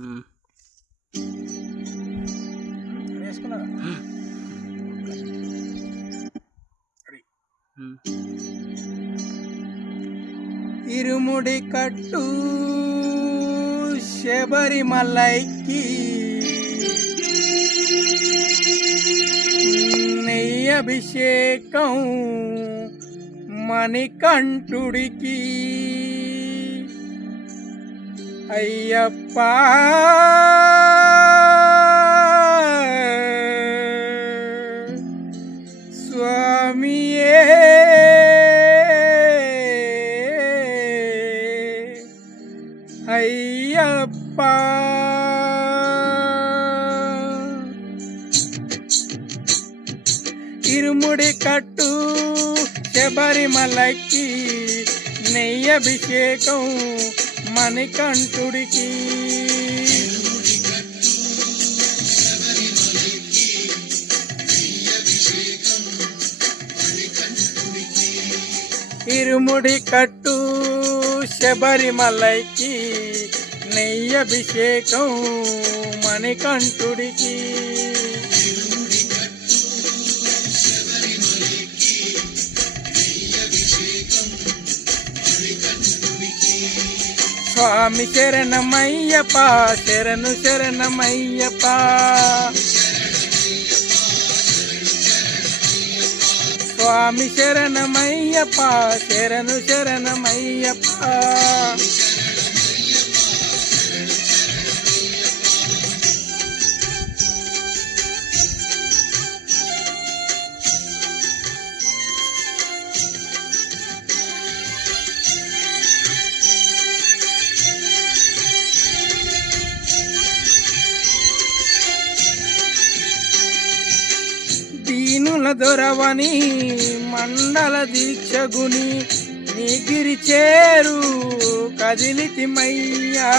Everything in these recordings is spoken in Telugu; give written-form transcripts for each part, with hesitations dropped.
హ్మ్. వేసుకున్నారా? హ్మ్. ఇరుముడి కట్టు శబరిమలైకి నెయ్యభిషేకం మణికంఠుడికి అయ్యప్ప స్వామియే అయ్యప్ప ఇరుముడి కట్టు శబరిమలకి నెయ్యభిషేకం మణికంఠుడికి ఇరుముడి కట్టు శబరిమలకి నెయ్యభిషేకం మణికంఠుడికి స్వామి శరణమయ్యప్ప శరణు శరణమయ్యప్ప స్వామి శరణమయ్యప్ప శరణు శరణమయ్యప్ప దీనుల దొరవని మండల దీక్షగుని నీగిరి చేరు కదిలితిమయ్యా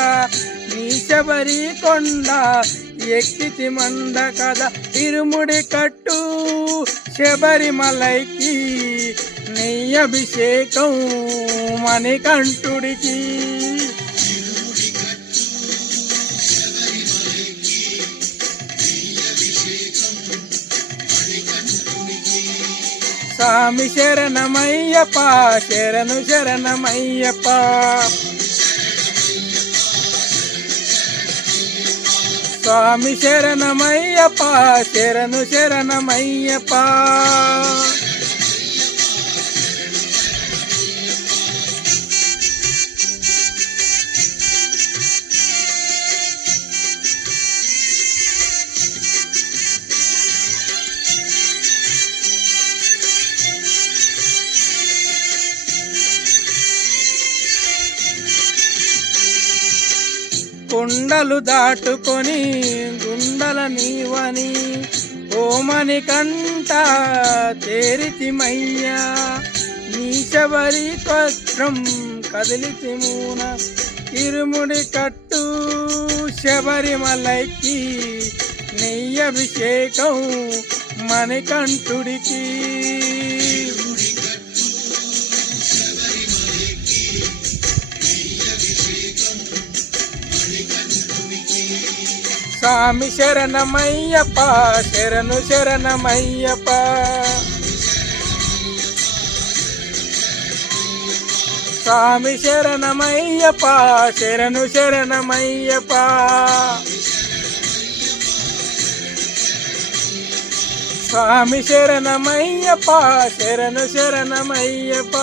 నీ శబరి కొండ ఎక్కితి మంద కదా ఇరుముడి కట్టు శబరిమలైకి నెయ్యభిషేకం మణికంఠుడికి స్వామి శరణమయ్యప్ప శరణు శరణమయ్యప్ప స్వామి శరణమయ్యప్ప శరణు శరణమయ్యప్ప కొండలు దాటుకొని గుండల నీవని ఓమని కంట తేరితిమయ్యా నీ శబరి కొత్రం కదిలితిమూన ఇరుముడి కట్టు శబరిమలైకి నెయ్యభిషేకం మణికంఠుడికి స్వామి శరణమయ్యప్ప శరణు శరణమయ్యప్ప స్వామి శరణమయ్యప్ప శరణు శరణమయ్యప్ప స్వామి శరణమయ్యప్ప శరణు శరణమయ్యప్ప